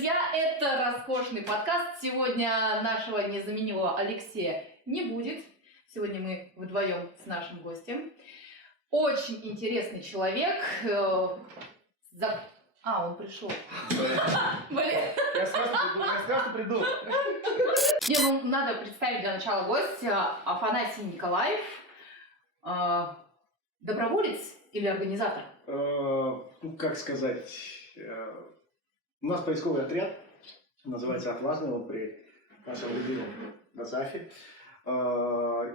друзья, это роскошный подкаст. Сегодня нашего незаменимого Алексея не будет. Сегодня мы вдвоем с нашим гостем. Очень интересный человек. Он пришел. Блин. Я сразу приду. Надо представить для начала гостя. Афанасий Николаев. Доброволец или организатор? Как сказать, у нас поисковый отряд, называется «Отважный», он при нашем любимом Назафе.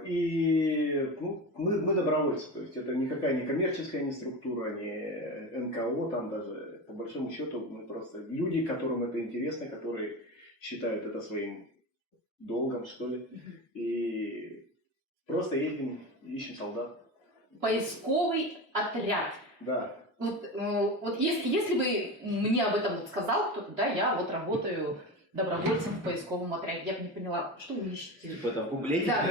И мы добровольцы, то есть это никакая не коммерческая не структура, не НКО, там даже по большому счету мы просто люди, которым это интересно, которые считают это своим долгом, что ли, и просто едем, ищем солдат. Поисковый отряд. Да. Вот если бы мне об этом сказал кто-то, да, я вот работаю добровольцем в поисковом отряде, я бы не поняла, что вы ищете. Типа это в гугле? Да.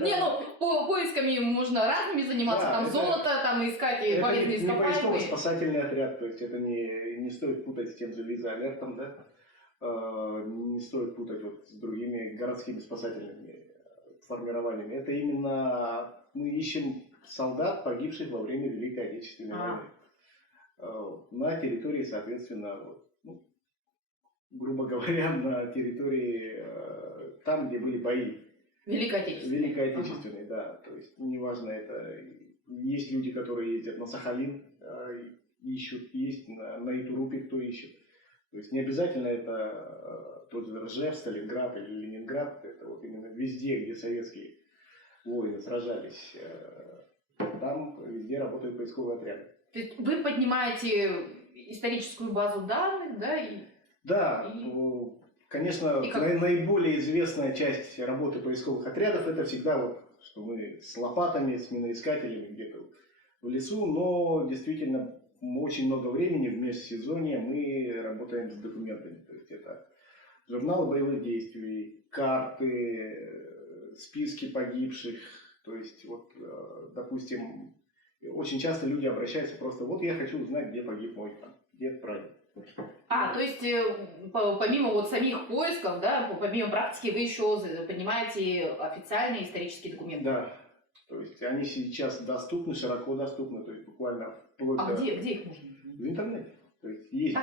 Не, поисками можно разными заниматься, там золото, там искать и полезные ископаемые. Это не поисково-спасательный отряд, то есть это не стоит путать с тем же Лиза Алертом, да? Не стоит путать вот с другими городскими спасательными формированиями. Это именно мы ищем солдат, погибших во время Великой Отечественной войны. На территории, соответственно, грубо говоря, на территории там, где были бои. Великой Отечественной, да. То есть неважно это. Есть люди, которые ездят на Сахалин, ищут, есть на Итурупе, кто ищет. То есть не обязательно это тот же Ржев, Сталинград или Ленинград, это вот именно везде, где советские воины сражались, там везде работают поисковые отряды. То есть вы поднимаете историческую базу данных, да? Да, конечно, наиболее известная часть работы поисковых отрядов это всегда вот, что мы с лопатами, с миноискателями где-то в лесу, но действительно очень много времени в межсезонье мы работаем с документами. То есть это журналы боевых действий, карты, списки погибших. То есть вот, допустим, очень часто люди обращаются просто, вот я хочу узнать, где погиб мой дед, прадед. То есть помимо вот самих поисков, да, помимо практики, вы еще поднимаете официальные исторические документы? Да. То есть они сейчас доступны, широко доступны, то есть буквально вплоть до... Где их можно? В интернете. То есть есть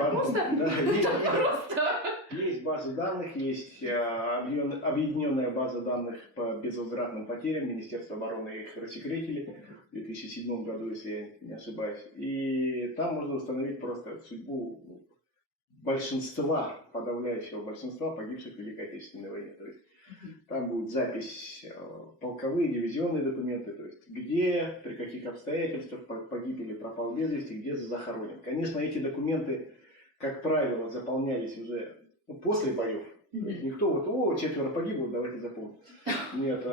есть базы данных, есть объединенная база данных по безвозвратным потерям. Министерство обороны их рассекретили в 2007 году, если я не ошибаюсь. И там можно установить просто судьбу подавляющего большинства погибших в Великой Отечественной войне. То есть там будет запись полковые, дивизионные документы, то есть где, при каких обстоятельствах погиб или пропал без вести, где захоронен. Конечно, эти документы, как правило, заполнялись уже после боев. То есть никто вот, 4 погибло, давайте запомним. Нет,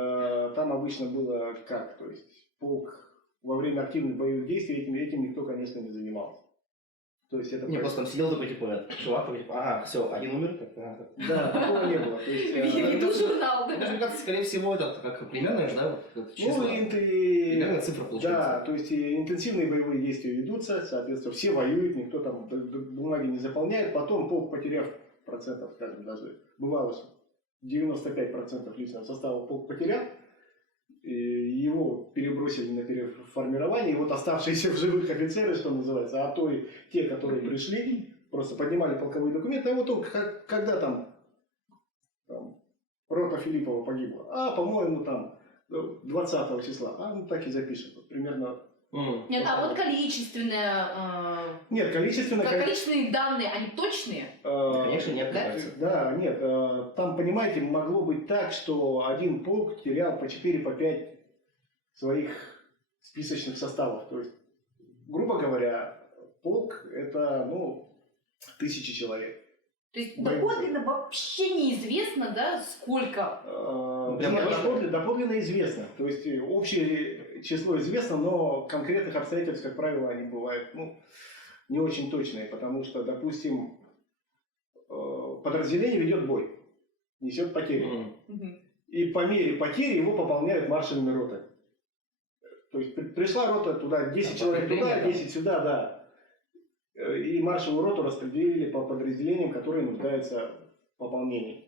там обычно было как, то есть полк во время активных боевых действий этим никто, конечно, не занимался. То есть это просто там сидел такой, чувак, все, один умер. Да, такого не было. Веду журнал, да? Мне кажется, скорее всего, это как примерно, да? Примерно цифра получается. Да, то есть интенсивные боевые действия ведутся, соответственно, все воюют, никто там бумаги не заполняет. Потом полк, потеряв процентов, скажем, даже бывало, что 95% личного состава полк потерял, его перебросили на переформирование, и вот оставшиеся в живых офицеры, что называется, а то и те, которые пришли, просто поднимали полковые документы, а вот он, когда там рота Филиппова погибла, по-моему, там 20 числа, так и запишем, примерно. Нет, вот количественное... Нет, количественные данные, они точные? Конечно, нет. Да, нет. Там, понимаете, могло быть так, что один полк терял по 4-5 своих списочных составов. То есть, грубо говоря, полк это, 1000 человек. То есть доподлинно вообще неизвестно, да, сколько? Доподлинно известно. То есть общее число известно, но конкретных обстоятельств, как правило, они бывают не очень точные, потому что, допустим, подразделение ведет бой, несет потери. И по мере потери его пополняют маршальными ротами. То есть пришла рота туда, 10 человек туда, 10 сюда, да. и маршевую роту распределили по подразделениям, которые нуждаются в пополнении.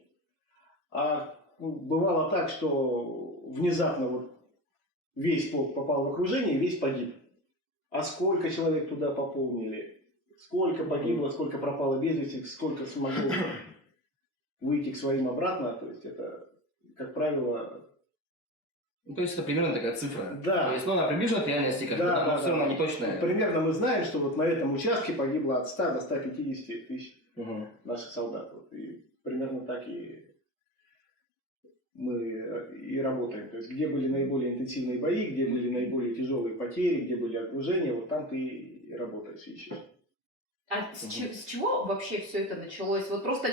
А бывало так, что внезапно вот весь полк попал в окружение, и весь погиб. А сколько человек туда пополнили, сколько погибло, сколько пропало без вести, сколько смогло выйти к своим обратно, то есть это, как правило... Ну, то есть это примерно такая цифра. Да. То есть, ну, она приближена к реальности, как Да, но все равно не точная. Примерно мы знаем, что вот на этом участке погибло от 100 до 150 тысяч Угу. наших солдат. Вот, и примерно так и мы и работаем. То есть где были наиболее интенсивные бои, где были наиболее тяжелые потери, где были окружения, вот там ты и работаешь, ищешь. А с чего вообще все это началось? Вот просто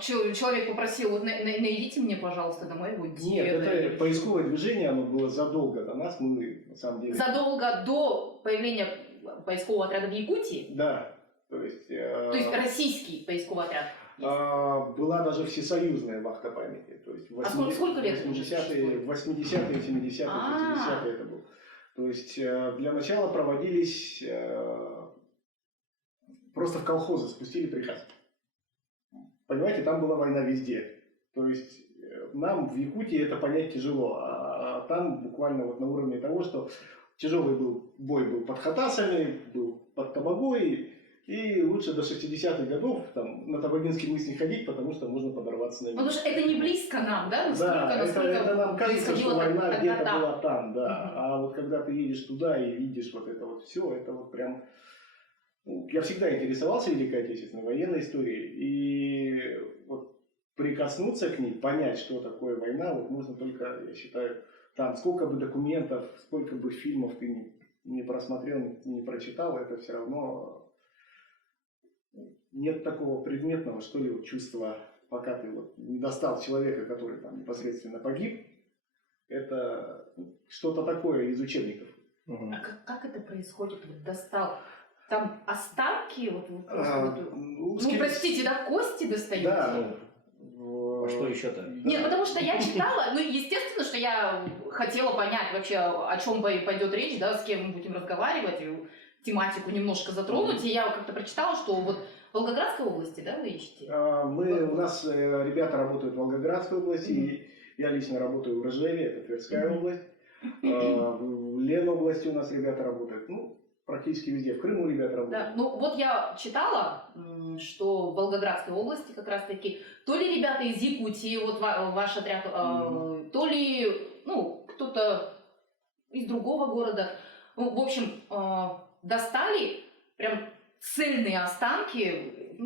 человек попросил, вот найдите мне, пожалуйста, домой его деда. Нет, это поисковое движение, оно было задолго до нас, мы на самом деле... Задолго до появления поискового отряда в Якутии? Да, то есть... То есть российский поисковый отряд? Была даже всесоюзная вахта памяти. То есть сколько лет? 80-е, 70-е, 70-е, 50-е это было. То есть для начала проводились... Просто в колхозы спустили приказ. Понимаете, там была война везде. То есть нам в Якутии это понять тяжело. А там буквально вот на уровне того, что тяжелый бой был под Хатасами, был под Табагой. И лучше до 60-х годов там, на Табагинский мыс не ходить, потому что можно подорваться на минус. Потому что это не близко нам, да? Да, это нам кажется, что война где-то была там, да. Угу. А вот когда ты едешь туда и видишь вот это вот все, это вот прям... Я всегда интересовался Великой Отечественной военной историей, и вот прикоснуться к ней, понять, что такое война, вот можно только, я считаю, там сколько бы документов, сколько бы фильмов ты не просмотрел, не прочитал, это все равно... Нет такого предметного, что ли, вот чувства, пока ты вот не достал человека, который там непосредственно погиб. Это что-то такое из учебников. Угу. А как это происходит? Вот достал? Там останки? Простите, да, кости достаете? Да. А что еще-то? Нет, потому что я читала, естественно, что я хотела понять вообще, о чем пойдет речь, да, с кем мы будем разговаривать, тематику немножко затронуть, и я как-то прочитала, что вот в Волгоградской области, да, вы ищете? У нас ребята работают в Волгоградской области, и я лично работаю в Рыжеве, это Тверская область. В Ленобласти у нас ребята работают, практически везде. В Крыму ребята работают. Да, вот я читала, что в Волгоградской области как раз-таки то ли ребята из Якутии, вот ваш отряд, то ли, кто-то из другого города. В общем, достали прям цельные останки,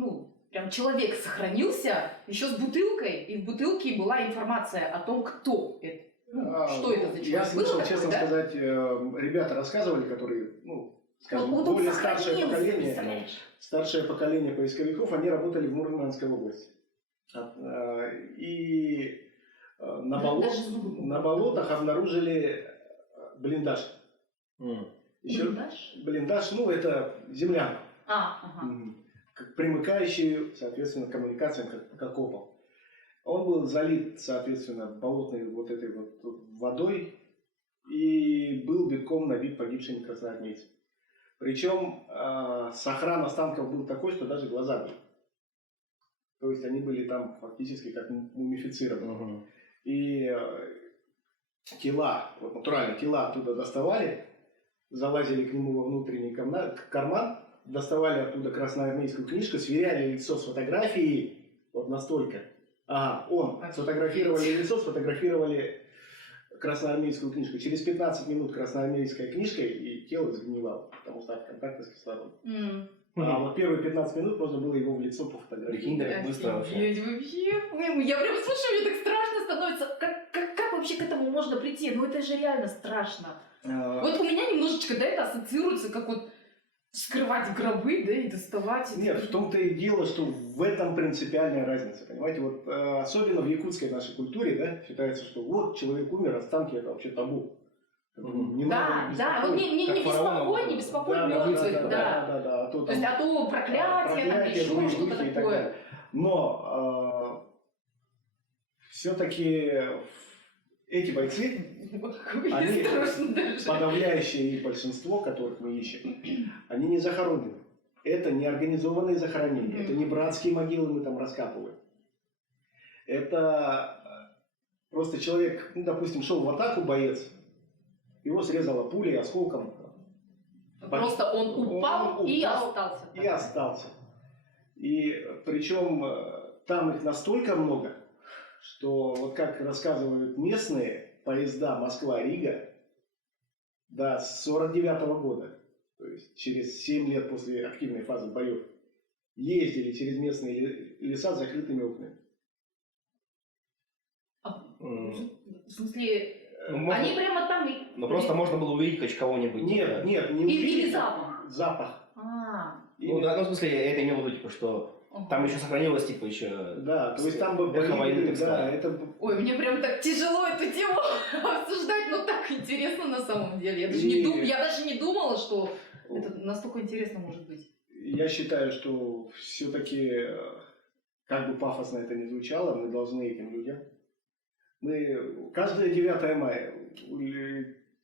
прям человек сохранился еще с бутылкой, и в бутылке была информация о том, кто это, что это за человек. Я слышал, честно сказать, ребята рассказывали, которые, скажем, более старшее поколение поисковиков, они работали в Мурманской области. И на болотах обнаружили блиндаж. Блиндаж, это землянка. Примыкающий, соответственно, к коммуникациям к окопам. Он был залит, соответственно, болотной вот этой вот водой и был битком набит погибшими красноармейцами. Причем сохран останков был такой, что даже глаза были. То есть они были там фактически как мумифицированы. И тела, вот натурально тела оттуда доставали, залазили к нему во внутренний карман, доставали оттуда красноармейскую книжку, сверяли лицо с фотографией, вот настолько. Сфотографировали лицо, сфотографировали красноармейскую книжку. Через 15 минут красноармейская книжка, и тело загнивало, потому что контакты с кислородом. А вот первые 15 минут можно было его в лицо пофотографировать. Быстро вообще. Я прям слушаю, мне так страшно становится. Как вообще к этому можно прийти? Это же реально страшно. Вот у меня немножечко, это ассоциируется, как вот вскрывать гробы, и доставать. Нет, в том-то и дело, что в этом принципиальная разница, понимаете? Вот особенно в якутской нашей культуре, считается, что вот человек умер, останки это вообще табу. Не надо вот не беспокой мертвых, да. То есть, а то проклятие, еще что-то такое. Но все-таки эти бойцы, они, подавляющее большинство, которых мы ищем, они не захоронены. Это не организованные захоронения, это не братские могилы мы там раскапываем. Это просто человек, ну, допустим, шел в атаку боец, его срезала пулей, осколком. Просто он упал и остался. И остался. И причем там их настолько много, что вот как рассказывают местные, поезда Москва-Рига, да, с 49-го года, то есть через 7 лет после активной фазы боев, ездили через местные леса с закрытыми окнами. В смысле, Ну, можно- они прямо там и... Ну просто можно было увидеть хоть кого-нибудь. Нет, не Или увидели. запах. Запах. Ну да, ну в смысле, я это имел в виду, типа, что там еще сохранилось, типа, еще... Да, то есть там бы эхо войны, были, так да, сказать. это... Ой, мне прям так тяжело эту тему обсуждать, но так интересно на самом деле. Я даже не думала, что это настолько интересно может быть. Я считаю, что все-таки, как бы пафосно это ни звучало, мы должны этим людям. Мы каждое 9 мая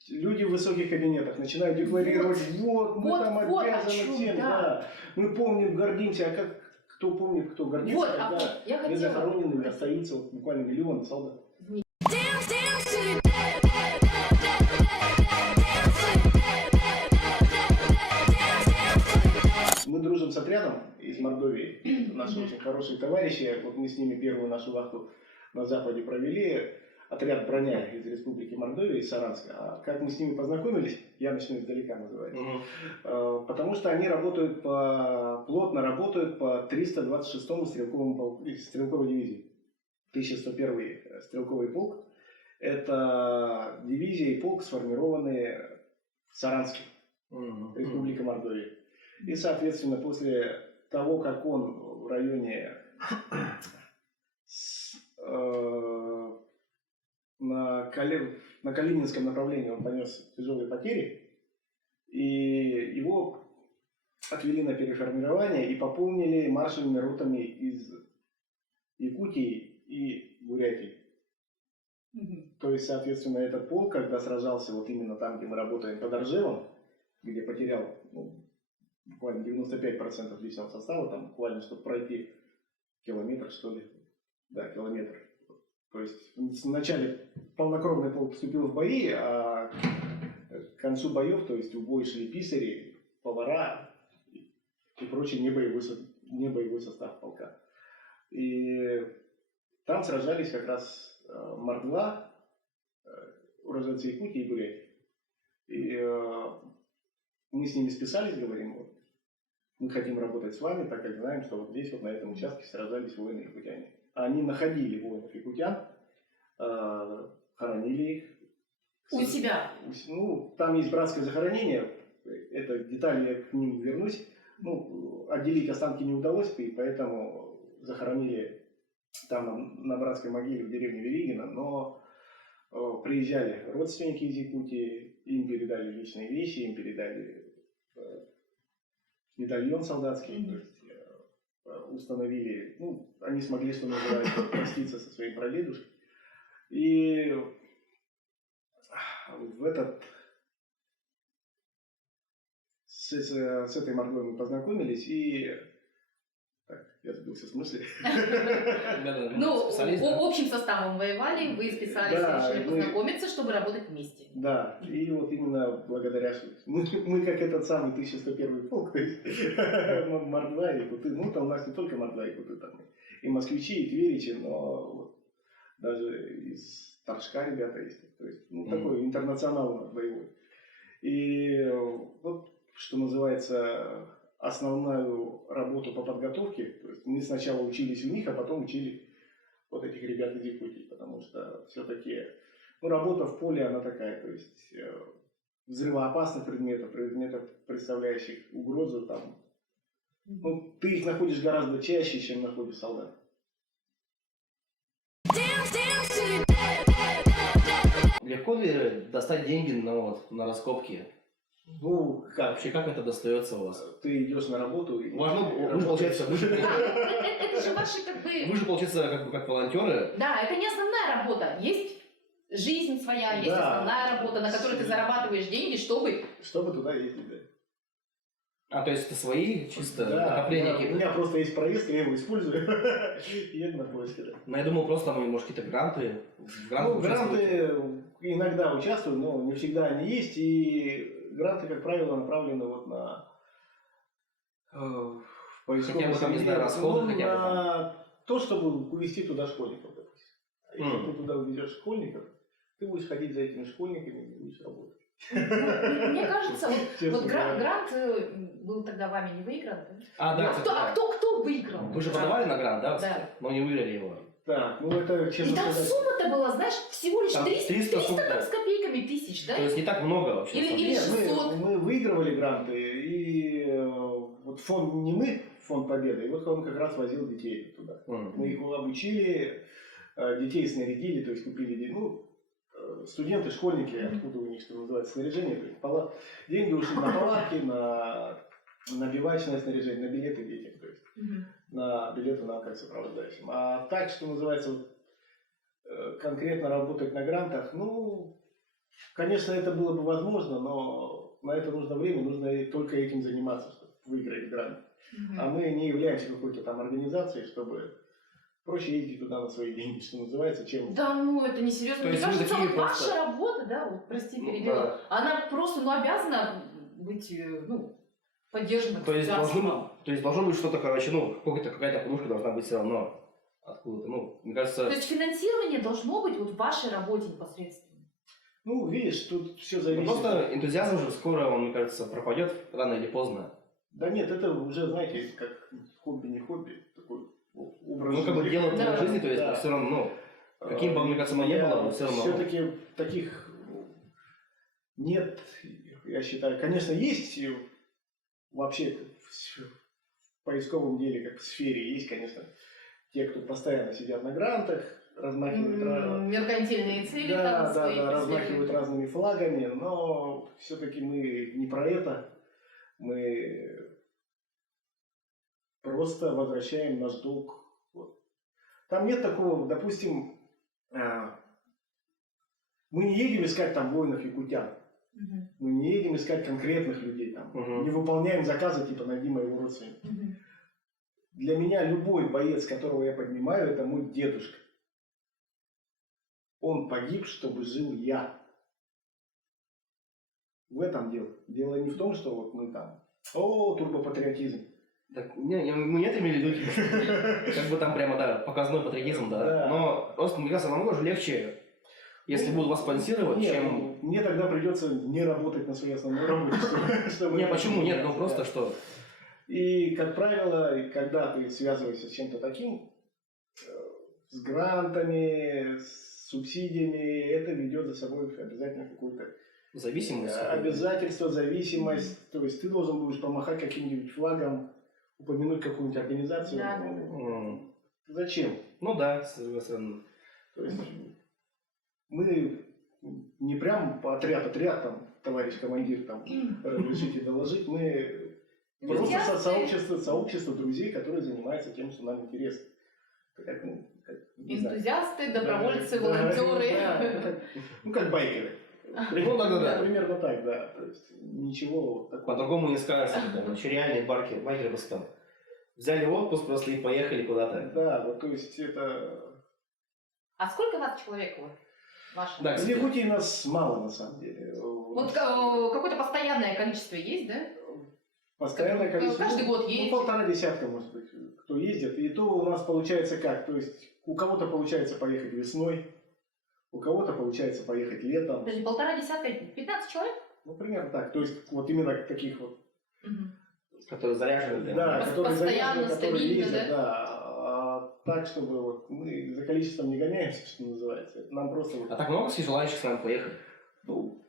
люди в высоких кабинетах начинают декларировать, вот мы там вот о обязаны чём, всем, да. да, мы помним, гордимся, а как кто помнит, кто гордится, Вот, когда я хотела... незахороненными остаются вот буквально миллионы солдат. Мы дружим с отрядом из Мордовии, наши очень хорошие товарищи. Вот мы с ними первую нашу вахту на Западе провели. Отряд «Броня» из Республики Мордовия, из Саранска. А как мы с ними познакомились, я начну издалека называть. Потому что они работают плотно работают по 326-му стрелковой дивизии. 1101-й стрелковый полк. Это дивизия и полк, сформированные в Саранске, Республика Мордовия. И, соответственно, после того, как он в районе на Калининском направлении он понес тяжелые потери, и его отвели на переформирование и пополнили маршевыми ротами из Якутии и Бурятии. То есть, соответственно, этот полк, когда сражался вот именно там, где мы работаем под Оржевом, где потерял буквально 95% личного состава, там буквально, чтобы пройти километр, что ли. Да, километр. То есть вначале полнокровный полк вступил в бои, а к концу боев, то есть в бой шли писари, повара и прочий небоевой состав полка. И там сражались как раз Мордва, уроженцы Якутии и Бурятии. И мы с ними списались, говорим, вот, мы хотим работать с вами, так как знаем, что вот здесь, вот на этом участке сражались воины-якутяне. Они находили воинов-якутян, хоронили их. У себя? Ну, там есть братское захоронение, это детали, я к ним вернусь. Ну, отделить останки не удалось, и поэтому захоронили там на братской могиле в деревне Велигино, но приезжали родственники из Якутии, им передали личные вещи, им передали медальон солдатский, то есть установили, ну, они смогли, что называется, проститься со своим прадедушкой. И с этой Мордвой мы познакомились, и... Так, я сбился с мысли. Ну, общим составом воевали, вы списались, Да, решили познакомиться, чтобы работать вместе. Да, и вот именно благодаря... Мы как этот самый 1101 полк, то есть Мордва и Якуты. Ну, там у нас не только Мордва и Якуты, там и москвичи, и тверичи, но вот даже из Торжка ребята есть. То есть, ну, такой интернационал у нас боевой. И вот, что называется, основную работу по подготовке, то есть мы сначала учились у них, а потом учили вот этих ребят из Якутии, потому что все-таки, ну, работа в поле, она такая, то есть взрывоопасных предметов, представляющих угрозу, там, ну, ты их находишь гораздо чаще, чем находишь солдат. Легко ли достать деньги на раскопки? Ну, как? Вообще, как это достается у вас? Ты идешь на работу и... Вы же, получается, Это же ваши как бы... Вы же, получается, как волонтеры. Да, это не основная работа. Есть жизнь своя, есть основная работа, на которой ты зарабатываешь деньги, чтобы... Чтобы туда ездить, да. А, то есть это свои чисто Да, накопления у какие-то? меня просто есть проезд, я его использую. И еду на поиске. Да. Ну, я думал, просто там, может, какие-то гранты. В грантах Ну, участвуете? гранты иногда участвую, но не всегда они есть. И гранты, как правило, направлены вот на поисковую Хотя бы там, не знаю, расходы, ну, хотя бы там. на то, чтобы увезти туда школьников, допустим. А если ты туда увезешь школьников, ты будешь ходить за этими школьниками и будешь работать. Ну, мне кажется, Честно вот говоря. грант был тогда вами не выигран. Да? А, да, кстати, да. Кто выиграл? Вы же подавали на грант, да? Да. кстати? Но не выиграли его. Так, ну это И честно там сказать. сумма-то была, знаешь, всего лишь Там 300 300 там да. с копейками тысяч, да? То есть не так много вообще. Или- на самом или- деле. Нет, 600. мы выигрывали гранты, и вот фонд, не мы, фонд Победы, и вот он как раз возил детей туда. Мы их обучили, детей снарядили, то есть купили, ну, студенты, школьники, откуда у них, что называется, снаряжение, то есть деньги ушли на палатки, на бивачное снаряжение, на билеты детям, то есть на билеты на как сопровождающим. А так, что называется, вот, конкретно работать на грантах, ну, конечно, это было бы возможно, но на это нужно время, нужно только этим заниматься, чтобы выиграть грант. А мы не являемся какой-то там организацией, чтобы проще ездить туда на свои деньги, что называется, чем... Да, ну это не серьезно. То Мне есть вы кажется, такие вот просто- ваша работа, да, вот, прости, Ну, перебила, да. она просто, ну, обязана быть, ну, поддержана То есть, государством. должно быть что-то, короче, ну, какая-то подушка должна быть все равно откуда-то. Ну, мне кажется, То есть финансирование должно быть вот в вашей работе непосредственно. Ну, видишь, тут все ну, зависит. просто энтузиазм же скоро, он, мне кажется, пропадет рано или поздно. Да нет, это уже, знаете, как хобби, не хобби, такой образ Ну, как бы жизни. дело Да. твоей жизни, то есть Да. все равно, ну, каким бы, мне кажется, оно не было, но все равно. Все-таки таких нет, я считаю. Конечно, есть вообще в поисковом деле, как в сфере, есть, конечно, те, кто постоянно сидят на грантах, размахивают... Меркантильные цели Да, там свои размахивают преследуют. разными флагами, но все-таки мы не про это. Мы просто возвращаем наш долг. Вот. Там нет такого, допустим, мы не едем искать там воинов-якутян. Мгм. Мы не едем искать конкретных людей там. Мгм. Не выполняем заказы типа найди моего родственника. Мгм. Для меня любой боец, которого я поднимаю, это мой дедушка. Он погиб, чтобы жил я. В этом дело. Дело не в том, что вот мы там, турбопатриотизм. Так, мы нет имели в виду, как бы там прямо, да, показной патриотизм, да. Да. Но просто, мне кажется, намного же легче, если будут вас спонсировать, Нет, чем... мне тогда придется не работать на своей основной работе. чтобы- Не, почему нет, ну Да. просто что... И, как правило, когда ты связываешься с чем-то таким, с грантами, с субсидиями, это ведет за собой обязательно какое-то Зависимость. обязательство, зависимость. То есть ты должен будешь помахать каким-нибудь флагом, упомянуть какую-нибудь организацию. Да, Ну, зачем? Ну да, с другой стороны. То есть мы не прям отряд, там, товарищ командир, там, разрешите доложить, мы просто Энтузиасты. сообщество друзей, которые занимаются тем, что нам интересно. Как, не знаю. Энтузиасты, добровольцы, Да, волонтеры. да, ну, как байкеры. Ну, да. Примерно так, да. То есть ничего вот такого. По-другому не скажешь, это еще реальные байкеры бы там. Взяли отпуск просто и поехали куда-то. Да, вот то есть это... А сколько вас человек вот? Ваших? Да, В Якутии нас мало на самом деле. Вот какое-то постоянное количество есть, да? Постоянное количество. Каждый год ездит. Ну, 1,5 десятка, может быть, кто ездит. И то у нас получается как? То есть у кого-то получается поехать весной, у кого-то получается поехать летом. Подожди, 1,5 десятка, 15 человек? Ну, примерно так. То есть вот именно таких вот. Мгм. Которые заряжены. Да, которые Постоянно, заряжены, которые стабильно, ездят, да? да. А так, чтобы вот мы за количеством не гоняемся, что называется. Это нам просто вот, А так много желающих с нами поехать? ну,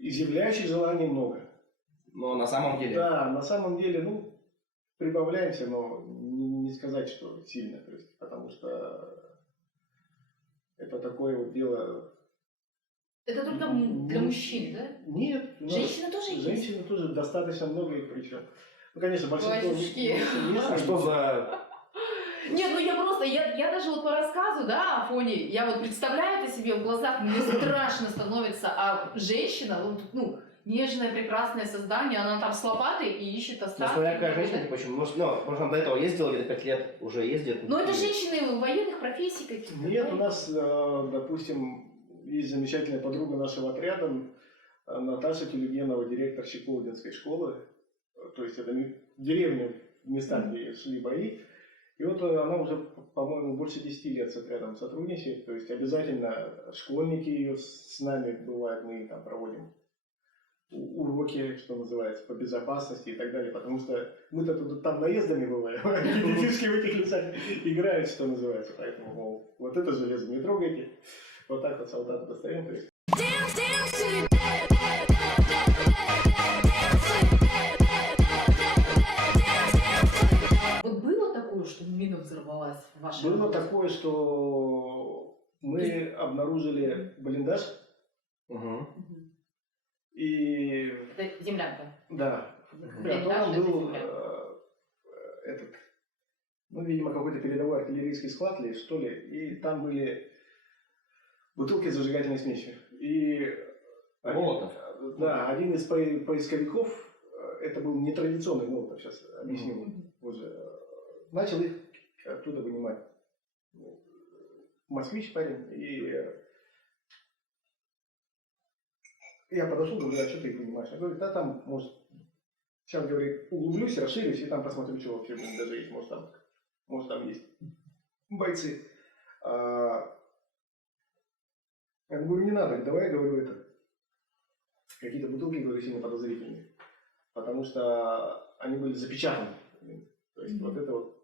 изъявляющих желаний много. Но на самом деле... Да, на самом деле, ну, прибавляемся, но не сказать, что сильно, то есть, потому что это такое вот дело. Это только для мужчин, да? Нет, у нас Женщины тоже есть? женщины тоже достаточно много их причем. Ну, конечно, большинство Батюшки. А что за... Нет, ну я просто, я даже вот по рассказу, да, Афони, я вот представляю это себе в глазах, мне страшно становится, а женщина, вот, ну, нежное, прекрасное создание, она там с лопатой и ищет Ну, остатки. смотря какая женщина, типа, почему, может, до этого ездила, где-то 5 лет уже ездит. Но это женщины военных профессий каких-то. Нет, у нас, допустим, есть замечательная подруга нашего отряда, Наташа Телегенова, директор Щеколдинской школы. То есть это деревня, места, где шли бои. И вот она уже, по-моему, больше 10 лет с отрядом сотрудничает. То есть обязательно школьники ее с нами бывают, мы там проводим уроки, что называется, по безопасности и так далее. Потому что мы-то тут там наездами бываем, а детишки в этих лесах играют, что называется. Поэтому, мол, вот это железо не трогайте. Вот так вот солдата достаем. То есть. Вот было такое, что мина взорвалась в вашей Было работе? такое, что мы обнаружили блиндаж, Угу. Мгм. и Это землянка. да, в Блиндаж котором это был земля. этот, ну, видимо, какой-то передовой артиллерийский склад, ли, что ли, и там были бутылки с зажигательной смесью. И Молотов? Да, один из поисковиков, это был нетрадиционный Молотов, сейчас объясню уже, начал их оттуда вынимать. Москвич парень, и я подошел, говорю, а что ты их вынимаешь? Он говорит, да там, может, сейчас, говорит, углублюсь, расширюсь, и там посмотрю, что вообще даже есть, может там есть бойцы. Я говорю, не надо, давай, говорю, это, какие-то бутылки, говорю, сильно подозрительные, потому что они были запечатаны. То есть вот эта вот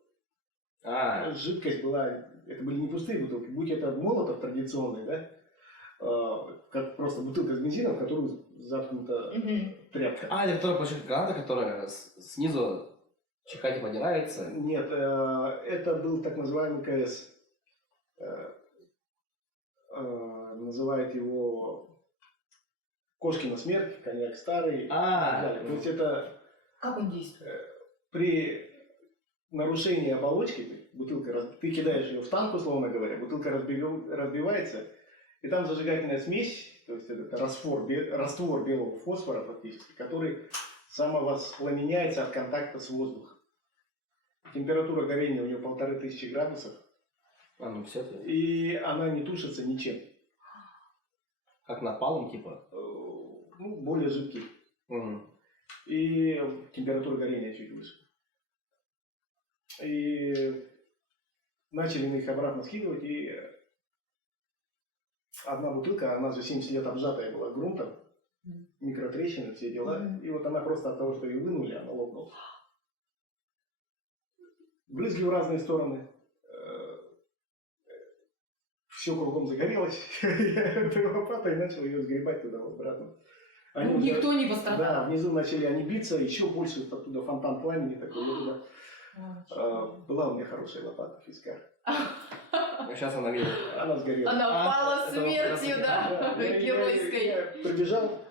жидкость была, это были не пустые бутылки, будь это Молотов традиционный, да, как просто бутылка с бензином, в которую заткнута тряпка. Это которая, получается, граната, которая снизу чихать подирается? Нет, это был так называемый КС. Называют его Кошкина смерть, коньяк старый и так далее. То есть это Как он действует? при нарушении оболочки, бутылка, ты кидаешь ее в танк, условно говоря, бутылка разбивается, и там зажигательная смесь, то есть это раствор белого фосфора фактически, который самовоспламеняется от контакта с воздухом. Температура горения у нее 1500 градусов, Ну все. и она не тушится ничем. Как напалм, типа? Ну, более жидкий. Угу. И температура горения чуть выше. И начали мы их обратно скидывать, и одна бутылка, она же 70 лет обжатая была грунтом, микротрещины, все дела, и вот она просто от того, что ее вынули, она лопнула. Брызги в разные стороны, все кругом загорелось, я лопатой начал ее сгребать туда обратно. Никто не пострадал. Да, внизу начали они биться, еще больше оттуда фонтан пламени такой. Была у меня хорошая лопата Фискар. Сейчас она видит. Она сгорела. Она пала смертью, да, Я геройской. пробежал,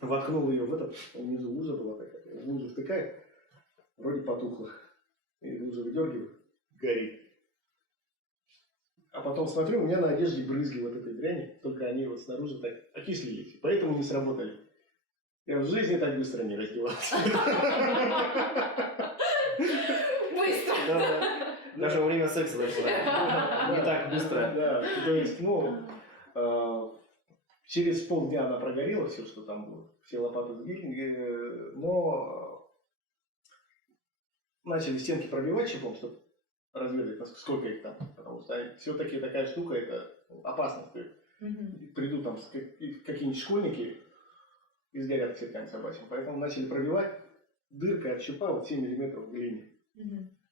воткнул ее в этот, внизу лужа была такая, в лужу втыкает, вроде потухла. И лужу выдергиваю, горит. А потом смотрю, у меня на одежде брызги вот этой дряни, только они вот снаружи так окислились, поэтому не сработали. Я в жизни так быстро не раздевался. Быстро. Даже во время секса даже не так быстро. Да, то есть, через полдня она прогорела, все, что там было, все лопаты сгорели, но начали стенки пробивать щипом, чтобы разведать, сколько их там, потому что все-таки такая штука, это опасно. Придут там какие-нибудь школьники и сгорят все ткань собачьим, поэтому начали пробивать, дырка от щипа вот 7 мм в глине.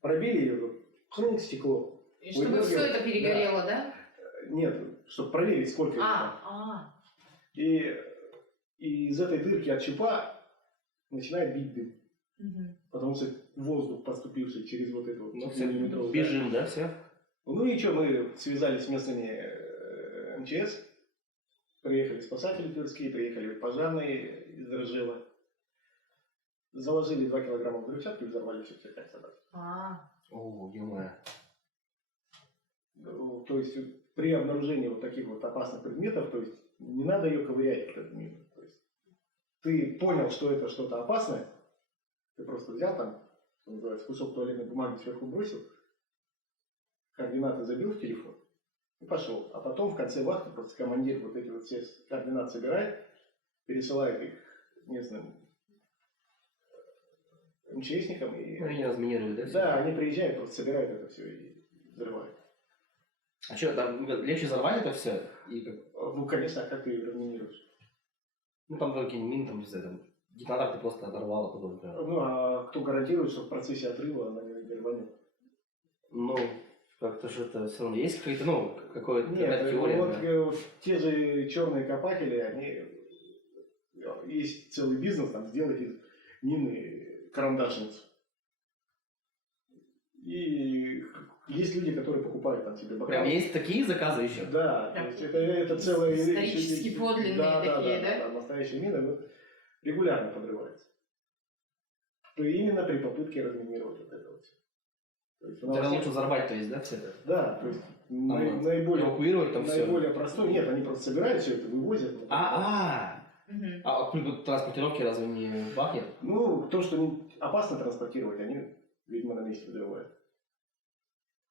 Пробили ее, хрунг, стекло. И чтобы все это перегорело, да? Нет, чтобы проверить, сколько это. И из этой дырки от щипа начинает бить дым. Потому что воздух, поступивший через вот эту вот миллиметровую... Бежим, да, все? Ну и что, мы связались с местными МЧС, приехали спасатели тверские, приехали пожарные из Ржева, заложили 2 килограмма взрывчатки и взорвали все как собак. О, ё-моё. То есть при обнаружении вот таких вот опасных предметов, то есть не надо ее ковырять, вот эту мину. То есть ты понял, что это что-то опасное, ты просто взял там, что называется, кусок туалетной бумаги сверху бросил, координаты забил в телефон и пошел. А потом в конце вахты просто командир вот эти вот все координаты собирает, пересылает их местным МЧСникам. И... Ну, они разминируют, да? Да, они приезжают, просто собирают это все и взрывают. А что, там легче взорвать это все? И как... Ну, конечно, а как ты разминируешь? Ну, там только мин, там, не знаю, там, детонатор ты просто оторвал, а потом... Ну, а кто гарантирует, что в процессе отрыва она не рванет? Ну, как-то же это все равно есть какая-то, ну, какая-то Нет, теория. вот, Да. вот те же черные копатели, они... Есть целый бизнес, там, сделать из мины карандашницу. И есть люди, которые покупают там себе бокалы. Прям есть такие заказы еще? Да, Прям то есть это целая... исторически подлинные такие, да? Настоящие мины регулярно подрываются. То именно при попытке разминировать вот это вот. То есть, Тогда лучше взорвать, то есть, да, все это? Да, то есть Там наиболее, эвакуировать там все. наиболее простой. Нет, они просто собирают все это, вывозят. Мгм. А при транспортировке разве не бахнет? Ну, то, что опасно транспортировать, они, видимо, на месте взрывают.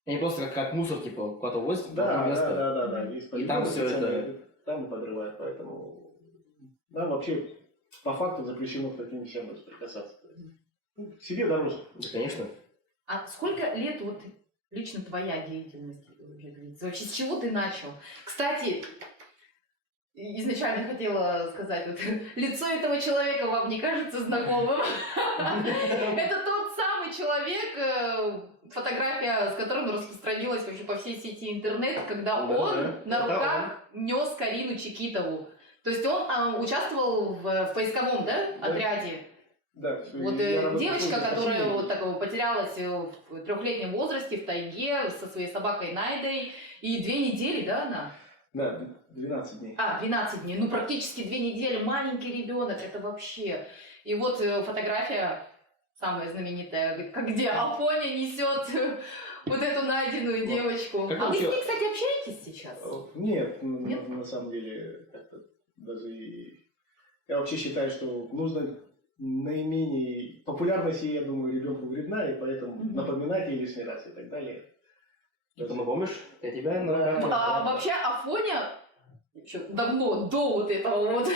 Они просто как мусор, типа, куда-то возят в Да, одно место. да. Есть И там полигоны всё это- специальные, там и подрывают, поэтому нам вообще по факту запрещено к таким вещам даже прикасаться. То есть, ну, себе дороже. Да, конечно. А сколько лет вот лично твоя деятельность уже длится? Вообще с чего ты начал? Кстати, изначально хотела сказать, вот, лицо этого человека вам не кажется знакомым? Это тот самый человек, фотография, с которым распространилась вообще по всей сети интернет, когда Да, он да, на это руках нес Карину Чекитову. То есть он участвовал в поисковом, да, Да. отряде? Да, Вот я работаю девочка, в службе которая спасения. вот так потерялась в 3-летнем возрасте в тайге со своей собакой Найдой, и 2 недели, да, она? Да, 12 дней. 12 дней, ну практически 2 недели, маленький ребенок, это вообще. И вот фотография самая знаменитая, говорит, как где Афоня несет вот эту найденную девочку. Как А вы вообще- с ней, кстати, общаетесь сейчас? Нет, Нет? на самом деле, как-то даже я вообще считаю, что нужно наименее популярность ей, я думаю, ребенку вредна, и поэтому Мгм. напоминать ей лишний раз и так далее. Ты помнишь? Я тебя Да. на... Вообще Афоня ещё давно, до вот этого вот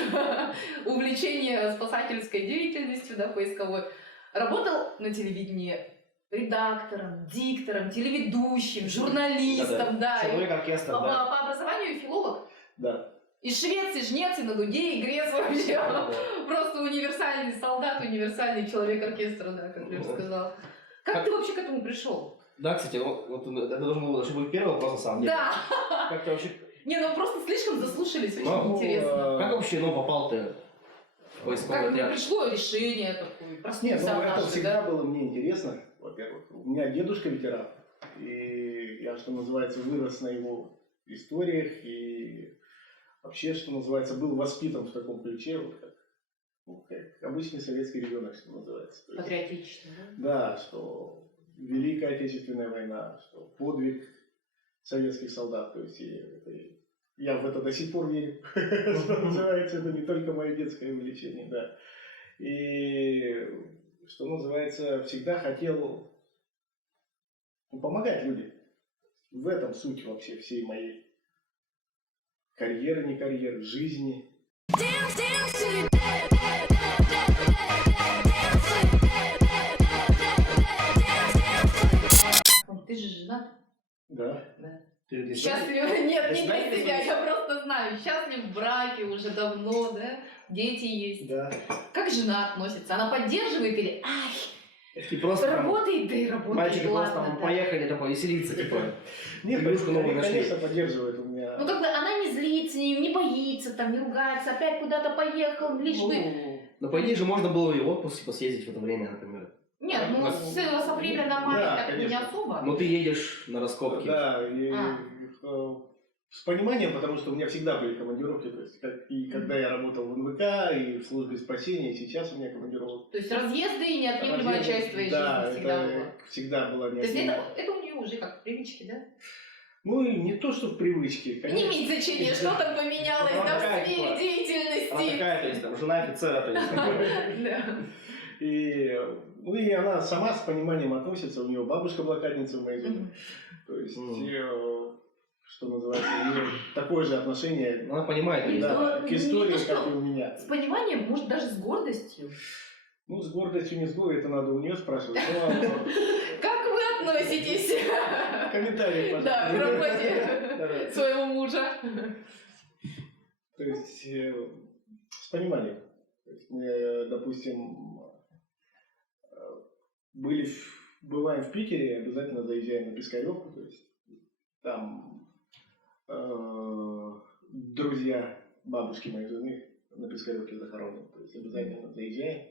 увлечения спасательской деятельностью, да, поисковой, работал на телевидении редактором, диктором, телеведущим, журналистом, да. И Человек-оркестр, по, да. по образованию филолог. Да. Из Швеции, жнец, и на дуде, и грец вообще. Да. Просто универсальный солдат, универсальный человек оркестра, да, как Лев сказал. Как ты вообще к этому пришел? Да, кстати, вот это должен был даже быть первый вопрос, на самом деле. Да. Как ты вообще... Не, ну просто слишком заслушались, очень Ну, интересно. Как вообще, попал ты в поисковый Как отряд? пришло решение такое, Нет, проснулся это однажды, всегда да? было мне интересно, во-первых. У меня дедушка ветеран, и я, что называется, вырос на его историях, и вообще, что называется, был воспитан в таком ключе, вот как обычный советский ребенок, что называется. То есть, Патриотично, да? да, что Великая Отечественная война, что подвиг советских солдат, то есть я в это до сих пор верю, что называется, это не только мое детское увлечение, да. И, что называется, всегда хотел помогать людям. В этом суть вообще всей моей карьеры, не карьеры, жизни. Ты же женат? Да. Да. Ты Счастлив? Нет, не знаешь, для себя, что- я просто знаю. Счастлив в браке уже давно, да? Дети есть. Да. Как жена относится? Она поддерживает или ай, Ты просто там... работает, да и работает, Мальчики просто ладно, там да. поехали, да, повеселиться, типа. Нет, Игрушку новую нашли. конечно, поддерживает у меня. Ну как бы она не злится, не боится, там, не ругается, опять куда-то поехал, лишь бы... Ну, по идее же можно было и в отпуск типа, съездить в это время, например. Нет, ну с апреля на май Да, так не конечно. особо. Но ты едешь на раскопки. Да, и А. с пониманием, потому что у меня всегда были командировки, то есть и когда я работал в НВК, и в службе спасения, и сейчас у меня командировки. То есть разъезды и неотъемлемая часть твоей Да, жизни всегда это была. всегда была То есть неотъемлемая. это у нее уже как привычки, да? Ну, и не то, что в привычке, Не конечно. имеет значения, что там поменялось, Ну, да, в какая сфере типа? Она деятельности. такая, то есть там жена офицера, то есть. Да. Ну, и она сама с пониманием относится, у нее бабушка блокадница в моей жизни. Мгм. То есть, что называется, у нее такое же отношение Она понимает, то есть. да, Ну, к истории, не то, что- как и у меня. С пониманием, может, даже с гордостью. Ну, с гордостью, не с гордостью, это надо у нее спрашивать. Ну, Как вы относитесь в комментариях, да, к пожалуйста. работе своего мужа? То есть, с пониманием. То есть мы, допустим, бываем в Питере, обязательно заезжаем на Пискаревку, то есть там друзья бабушки моей жены на Пискаревке захоронены, то есть обязательно заезжаем.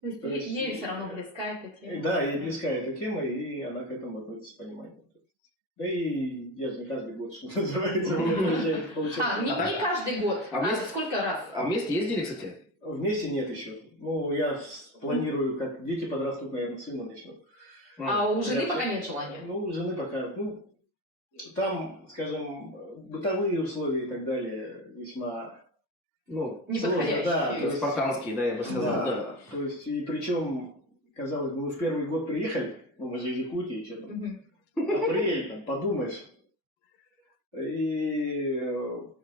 То есть ей все равно близка эта тема. Да, ей близка эта тема, и она к этому относится с пониманием. Да и я же не каждый год, что называется, получается. Не каждый год, А а вместе- сколько раз? А вместе ездили, кстати? Вместе нет еще. Ну, я планирую, как дети подрастут, наверное, сына начну. А у жены Я пока всё- нет желания. Ну, у жены пока, ну, там, скажем, бытовые условия и так далее весьма Ну, Неподходящий. да, такие спартанские, да, я бы сказал, да. да. То есть, и причем, казалось бы, мы в первый год приехали, ну, мы же из Якутии, что там, Мгм. апрель, там, подумаешь. И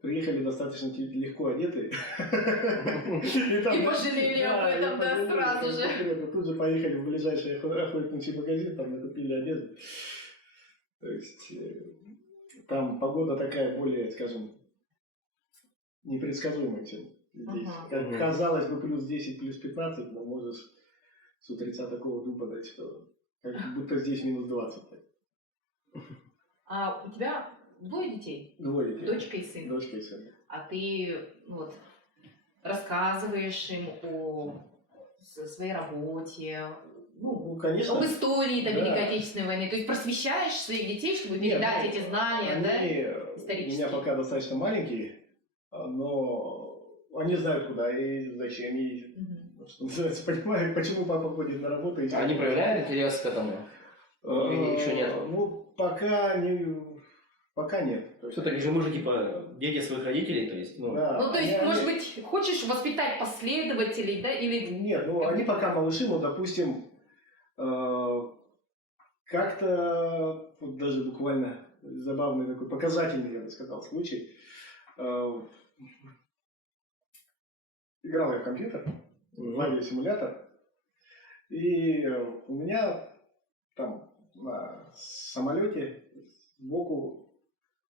приехали достаточно легко одетые. И пожалели об этом, да, сразу же. Конкретно. Тут же поехали в ближайший охотничий магазин, там накупили одежду. То есть там погода такая более, скажем, непредсказуемая, чем здесь. Ага. Как казалось бы, плюс 10, плюс 15, но можешь с утреца такого дуба дать, что как будто здесь минус 20. А у тебя двое детей? Двое детей. Дочка и сын. Дочка и сын. А ты вот рассказываешь им о своей работе, Ну, конечно. об истории там, Да. Великой Отечественной войны. То есть просвещаешь своих детей, чтобы Нет, передать ну, эти знания, да? они исторические. у меня пока достаточно маленькие, но они знают, куда и зачем, и, Мгм. что называется, понимают, почему папа ходит на работу. И Они проявляют интерес к этому? Или еще нет? Ну, пока нет. То есть, Все-таки же мы же типа дети своих родителей, то есть, ну, да, Ну, то есть, они- может быть, хочешь воспитать последователей, да, или... Нет, ну они пока малыши, но, допустим, как-то, вот даже буквально забавный такой, показательный, я бы сказал, случай. Играл я в компьютер, в авиасимулятор, и у меня там на самолете сбоку,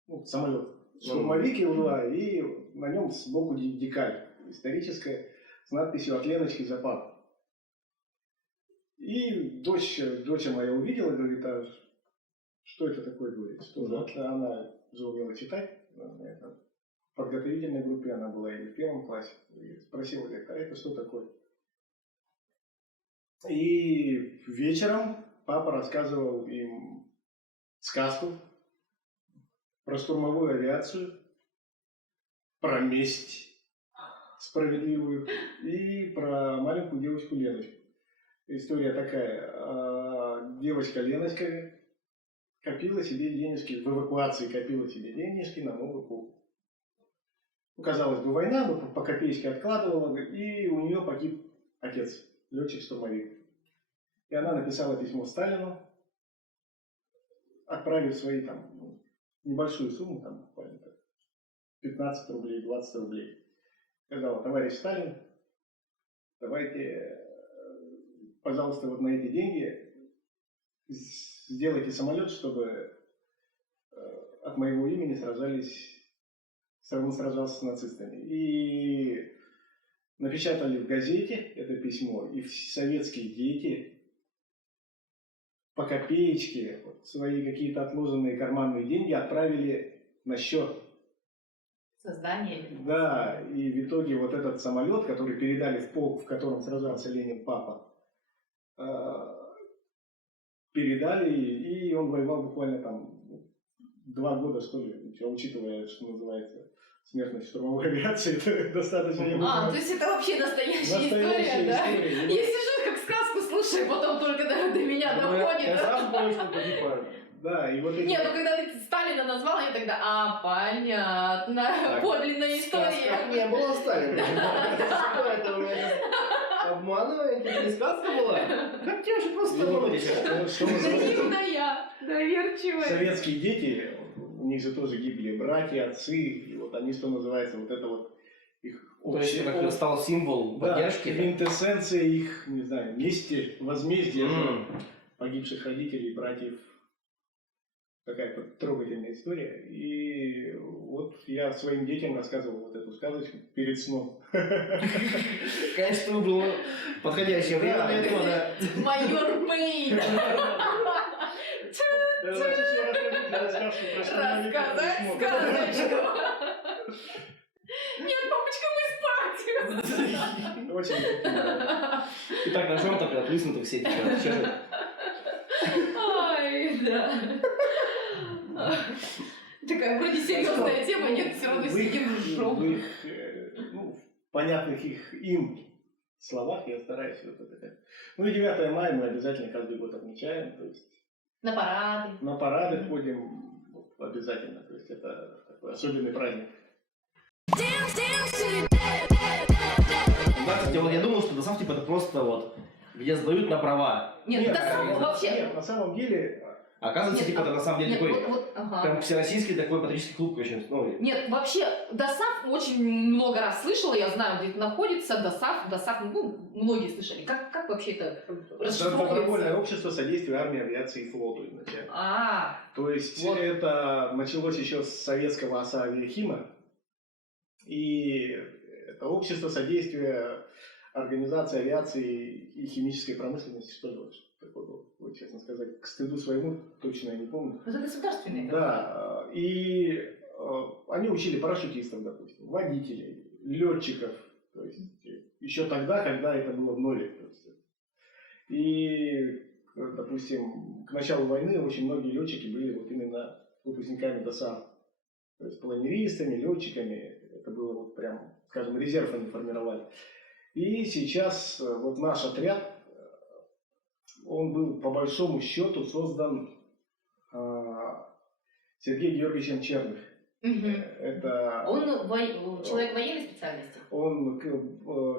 ну, самолет, штурмовик Ил-2, и на нем сбоку декаль историческая с надписью «От Леночки за папу». И дочь моя увидела, говорит, а что это такое, говорит, что она же умела читать, в подготовительной группе она была или в первом классе, и спросила, говорит, а это что такое? И вечером папа рассказывал им сказку про штурмовую авиацию, про месть справедливую и про маленькую девочку Леночку. История такая. Девочка Леночка копила себе денежки, в эвакуации копила себе денежки на новую куклу. Ну, казалось бы, война, но по копеечке откладывала, и у нее погиб отец, летчик-штурмовик. И она написала письмо Сталину, отправив свои там небольшую сумму, там буквально 15 рублей, 20 рублей. Сказала, товарищ Сталин, давайте, пожалуйста, вот на эти деньги сделайте самолет, чтобы от моего имени он сражался с нацистами. И напечатали в газете это письмо, и советские дети по копеечке свои какие-то отложенные карманные деньги отправили на счет. Создание. Да, и в итоге вот этот самолет, который передали в полк, в котором сражался Ленин папа, передали, и он воевал буквально там 2 года, что ли, учитывая, что называется, смертность штурмовой авиации, это достаточно... То есть это вообще настоящая история, да? Я сижу, как сказку слушаю, потом только до меня доходит. Я сразу понял, что это типа Да, и вот эти... Не, ну когда ты Сталина назвал, я тогда, понятно, Так, подлинная В сказках история. не было Сталина. Что это вы меня обманываете? Это не сказка была? Как тебя же просто обмануть, а? Что называется, Наивная, доверчивая. советские дети, у них же тоже гибли братья, отцы, и вот они, что называется, вот это вот их То есть это как стал символ да, поддержки? да? квинтэссенция их, не знаю, мести, возмездия за М. погибших родителей, братьев. Такая вот трогательная история. И вот я своим детям рассказывал вот эту сказочку перед сном. Конечно, выбрал подходящее время для этого, да. Майор Пейн. Давайте я расскажу про что Рассказать сказочку. Нет, папочка, мы спать. Очень эффективно. И так ножом так отвиснутых все течет. Ой, да. Такая вроде серьезная тема, нет, все равно В сидим их, ржем. в их, ну, в понятных им словах я стараюсь вот это как. Ну и 9 мая мы обязательно каждый год отмечаем, то есть На парады. на парады ходим обязательно, то есть это такой особенный праздник. Да, кстати, вот я думал, что ДОСААФ типа это просто вот, где сдают на права. Нет, Нет, да сам вообще. Нет, на самом деле, Оказывается, Нет, типа это на самом деле Нет, такой, вот, ага. прям всероссийский такой патриотический клуб очень, ну, Нет, вообще, ДОСААФ очень много раз слышала, я знаю, где это находится, ДОСААФ, ну, многие слышали. Как вообще это расшифровывается? добровольное общество содействия армии, авиации и флоту изначально. То есть Вот. это началось еще с советского ОСА «Авиахима», и это общество содействия организации авиации и химической промышленности, что ли, вот такое было, вот, честно сказать, к стыду своему, точно я не помню. Это государственные. Да, и они учили парашютистов, допустим, водителей, летчиков, то есть еще тогда, когда это было в ноле. То есть, и, допустим, к началу войны очень многие летчики были вот именно выпускниками ДОСААФ, то есть планеристами, летчиками, это было вот прям, скажем, резерв они формировали. И сейчас вот наш отряд, он был по большому счету создан Сергеем Георгиевичем Черных. Это Он человек военной специальности? он,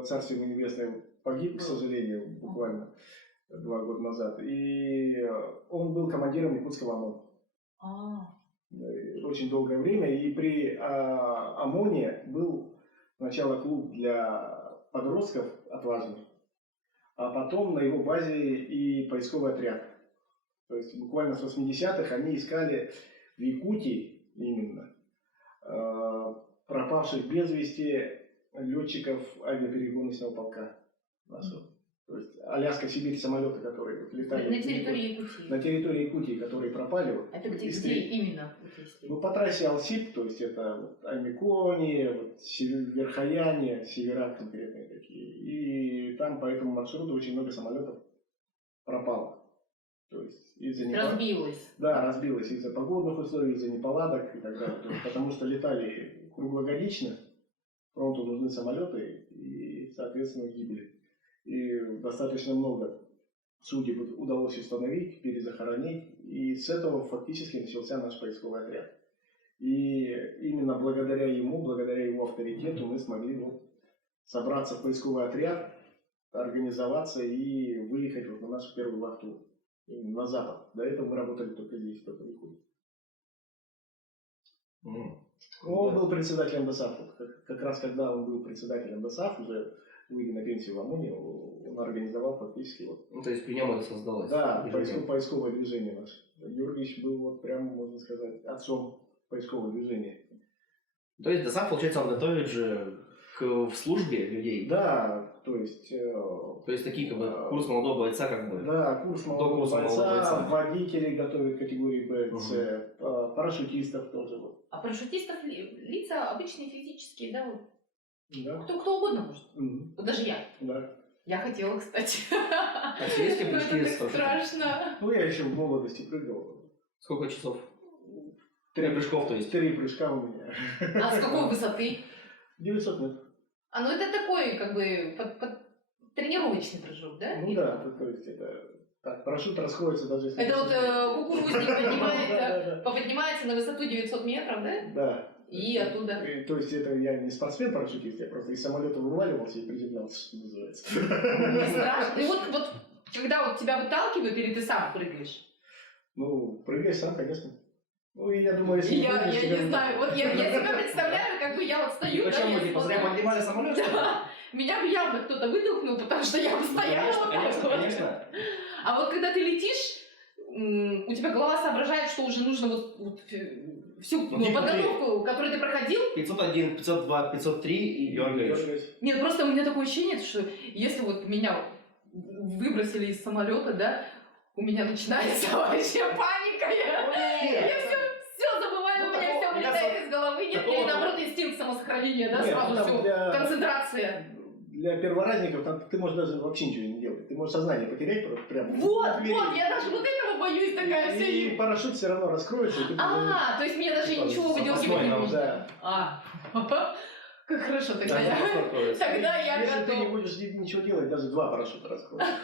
царство ему небесное, погиб, к сожалению, буквально 2 года назад. И он был командиром Якутского ОМОНа. Очень долгое время. И при ОМОНе был сначала клуб для подростков отважных, а потом на его базе и поисковый отряд. То есть буквально с 80-х они искали в Якутии именно пропавших без вести летчиков авиаперегоночного полка нашего. То есть Аляска-Сибирь самолеты, которые вот летали На территории Якутии. на территории Якутии, которые пропали. Вот, Это где истреб- именно? Ну, по трассе Алсип, то есть это вот Аймикони, вот Верхояне, севера конкретные такие. И там по этому маршруту очень много самолетов пропало. То есть из-за Разбилось. Да, разбилось из-за погодных условий, из-за неполадок и так далее. То есть, потому что летали круглогодично, фронту нужны самолеты и, соответственно, гибли. И достаточно много судеб удалось установить, перезахоронить. И с этого фактически начался наш поисковый отряд. И именно благодаря ему, благодаря его авторитету мы смогли собраться в поисковый отряд, организоваться и выехать вот на нашу первую вахту на запад. До этого мы работали только здесь, только в Якутии. Он был председателем ДОСААФ. Как раз когда он был председателем ДОСААФ, уже выйдя на пенсию в ОМОНе, он организовал фактически Ну, то есть при нем это создалось. Да, поисковое движение наше. Георгиевич был вот прям, можно сказать, отцом поискового движения. То есть ДОСААФ, получается, он готовит же в службе людей. Да, то есть... То есть такие как бы курс молодого бойца как бы. Да, курс молодого курса молодого бойца, бойца. водителей готовят категории Б, С, парашютистов тоже. Вот. А парашютистов лица обычные физические, да? Вот. Да. Кто угодно может. Мгм. Вот даже я. Да. Я хотела, кстати. А есть Это прыжки с так парашютом? страшно. Ну, я еще в молодости прыгал. Сколько часов? 3 прыжков, то есть. 3 прыжка у меня. А с какой высоты? 900 метров. Ну это такой, как бы, тренировочный прыжок, да? Ну да, то есть это Так, парашют расходится даже если... Это вот кукурузник поднимается на высоту 900 метров, да? Да. И оттуда... То есть это я не спортсмен-парашютист, я просто из самолета вываливался и приземлялся, что называется. Не страшно. И вот когда вот тебя выталкивают, или ты сам прыгаешь? Ну, прыгай сам, конечно. Ну, и я думаю, если... Я не знаю. Вот я себя представляю, как бы я вот стою... Почему вы, типа, зря поднимали самолет, что ли? Меня бы явно кто-то вытолкнул, потому что я бы стояла. Конечно. А вот когда ты летишь, у тебя голова соображает, что уже нужно вот всю подготовку, которую ты проходил. 501, 502, 503 и дергаешь. Нет, просто у меня такое ощущение, что если вот меня выбросили из самолета, да, у меня начинается вообще паника. Я все забываю, у меня все вылетает из головы. Нет, или наоборот инстинкт самосохранения, да, сразу все, концентрация. Для перворазников там, ты можешь даже вообще ничего не делать. Ты можешь сознание потерять прямо. Вот, я даже вот этого боюсь, такая вся. И парашют все равно раскроется. То есть мне даже ничего выдергивать не нужно. Как хорошо, тогда я Если ты не готова. будешь ничего делать, даже 2 парашюта раскроются.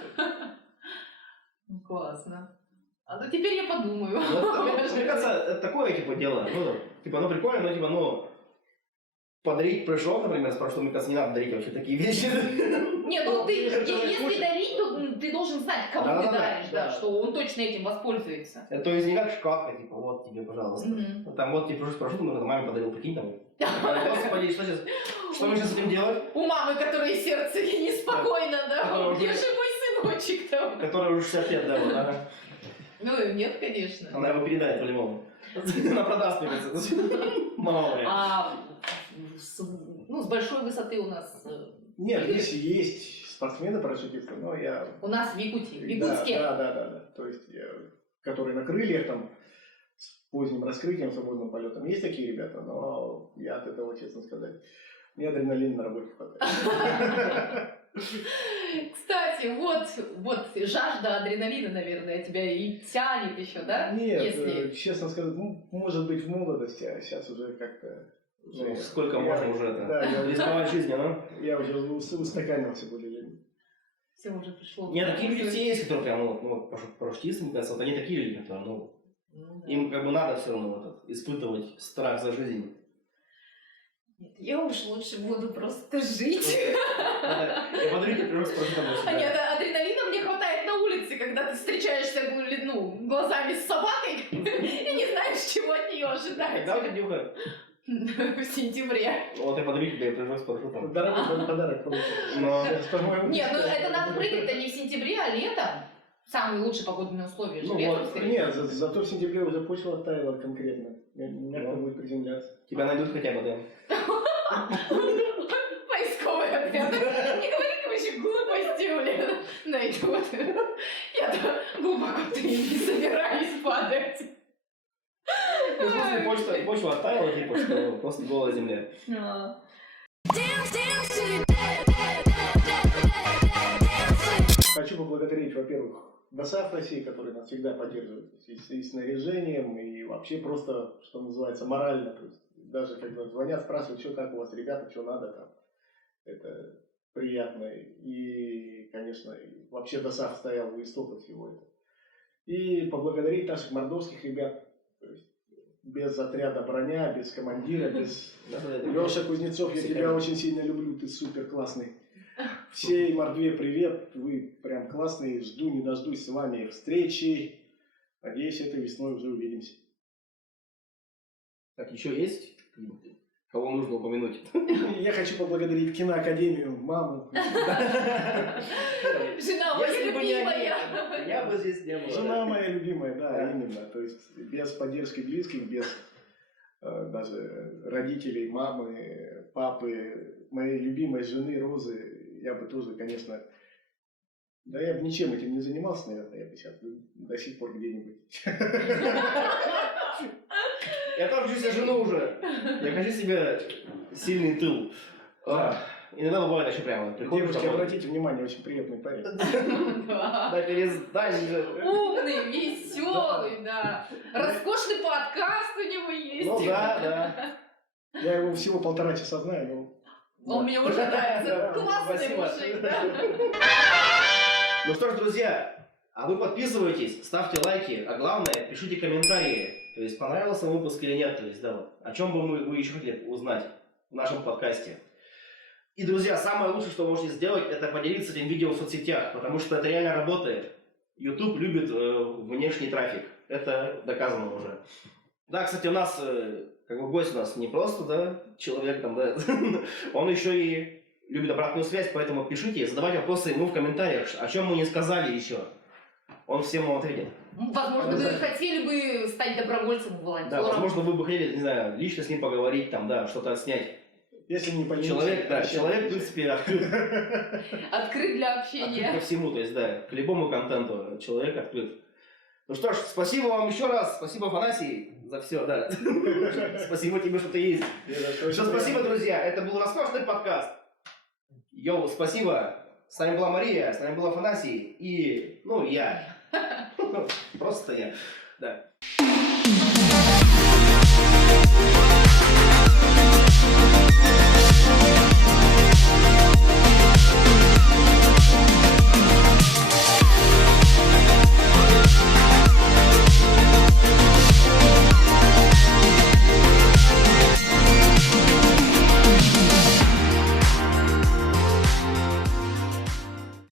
Классно. А то теперь я подумаю. Мне кажется, это такое, типа, дело. Ну, типа, ну, прикольно, но, типа, ну, подарить прыжок, например, с парашютом, мне кажется, не надо дарить вообще такие вещи. Не, ну если дарить, то ты должен знать, кому ты даришь, да, что он точно этим воспользуется. То есть не как шкафка, типа, вот тебе, пожалуйста. Там вот тебе прыжок с парашютом, который маме подарил, прикинь, там. Господи, что мы сейчас будем делать? У мамы, которой сердце неспокойно, да? Где же мой сыночек там? Который уже 60 лет, да, вот, ага. Ну, нет, конечно. Она его передает по-любому. Она продаст, мне кажется. Мама моя. Ну, с большой высоты у нас... Нет, есть спортсмены-парашютисты, но я... У нас в Якутии, в Якутске. Да. То есть, которые на крыльях, там, с поздним раскрытием, свободным полетом. Есть такие ребята, но я от этого, честно сказать, мне адреналина на работе хватает. Кстати, вот жажда адреналина, наверное, тебя и тянет еще, да? Нет, честно сказать, может быть в молодости, а сейчас уже как-то... Ну, сколько можно уже это рисковать жизнью, да? Я уже устаканился более-менее. Все уже пришло. Нет, такие люди все есть, которые прям, ну, парашютисты, мне кажется, вот они такие люди, которые, ну, им как бы надо все равно испытывать страх за жизнь. Нет, я уж лучше буду просто жить. Я подарю тебе прыжок с парашютом. Нет, адреналина мне хватает на улице, когда ты встречаешься, ну, глазами с собакой и не знаешь, чего от нее ожидать. Когда у тебя днюха? В сентябре. Вот я подарю тебе прыжок с парашютом. Дорогой подарок получил. Нет, ну это надо прыгать-то не в сентябре, а летом. Самые лучшие погодные условия. Ну вот, нет, зато в сентябре уже почва оттаяла конкретно. Мягко будет приземляться. Тебя найдут хотя бы, да? Поисковый отряд. Не говори-ка вообще глупости, блин. Найдут. Я-то глубоко-то и не собираюсь падать. Ну, в смысле, почва оттаяла, типа, что просто голая земля. Хочу поблагодарить, во-первых, ДОСААФ России, который нас всегда поддерживает и снаряжением, и вообще просто, что называется, морально. То есть, даже когда звонят, спрашивают, что как у вас, ребята, что надо там. Это приятно. И, конечно, вообще ДОСААФ стоял у истоков всего этого. И поблагодарить наших мордовских ребят. То есть, без отряда броня, без командира, без... Леша Кузнецов, я тебя очень сильно люблю, ты супер классный. Всей Мордве привет, вы прям классные, жду не дождусь с вами встречи. Надеюсь, этой весной уже увидимся. Так, еще есть? Кого нужно упомянуть? Я хочу поблагодарить киноакадемию, маму. Жена моя любимая. Я бы здесь не был. Жена моя любимая, да, именно. То есть без поддержки близких, без даже родителей, мамы, папы, моей любимой жены Розы, я бы тоже, конечно, да я бы ничем этим не занимался, наверное, я бы сейчас до сих пор где-нибудь. Я тоже хочу себе жену уже. Я хочу себе сильный тыл. Иногда бывает еще прямо. Девушки, обратите внимание, очень приятный парень. Да, перестань же. Умный, веселый, да. Роскошный подкаст у него есть. Ну да. Я его всего 1,5 часа знаю, но... Он мне уже нравится. Классный Спасибо. мужик, да. Ну что ж, друзья, А вы подписывайтесь, ставьте лайки, а главное, пишите комментарии. То есть, понравился выпуск или нет. То есть, да, вот, о чем бы вы еще хотели узнать в нашем подкасте. И, друзья, самое лучшее, что вы можете сделать, это поделиться этим видео в соцсетях, потому что это реально работает. YouTube любит внешний трафик. Это доказано уже. Да, кстати, у нас, как бы гость у нас не просто, да, человек там, да, он еще и любит обратную связь, поэтому пишите, задавайте вопросы ему в комментариях, о чем мы не сказали еще. Он всем вам ответит. Возможно, вы хотели бы стать добровольцем, волонтером. Да, возможно, вы бы хотели, не знаю, лично с ним поговорить, там, да, что-то отснять. Если не поленитесь. Человек, в принципе, открыт. Открыт для Открыт общения. ко всему, то есть, да, к любому контенту человек открыт. Ну что ж, спасибо вам еще раз, спасибо, Афанасий, за все, да. Спасибо тебе, что ты есть. Все, спасибо, друзья, это был роскошный подкаст. Йоу, спасибо. С нами была Мария, с нами был Афанасий и, ну, я. Просто я, да.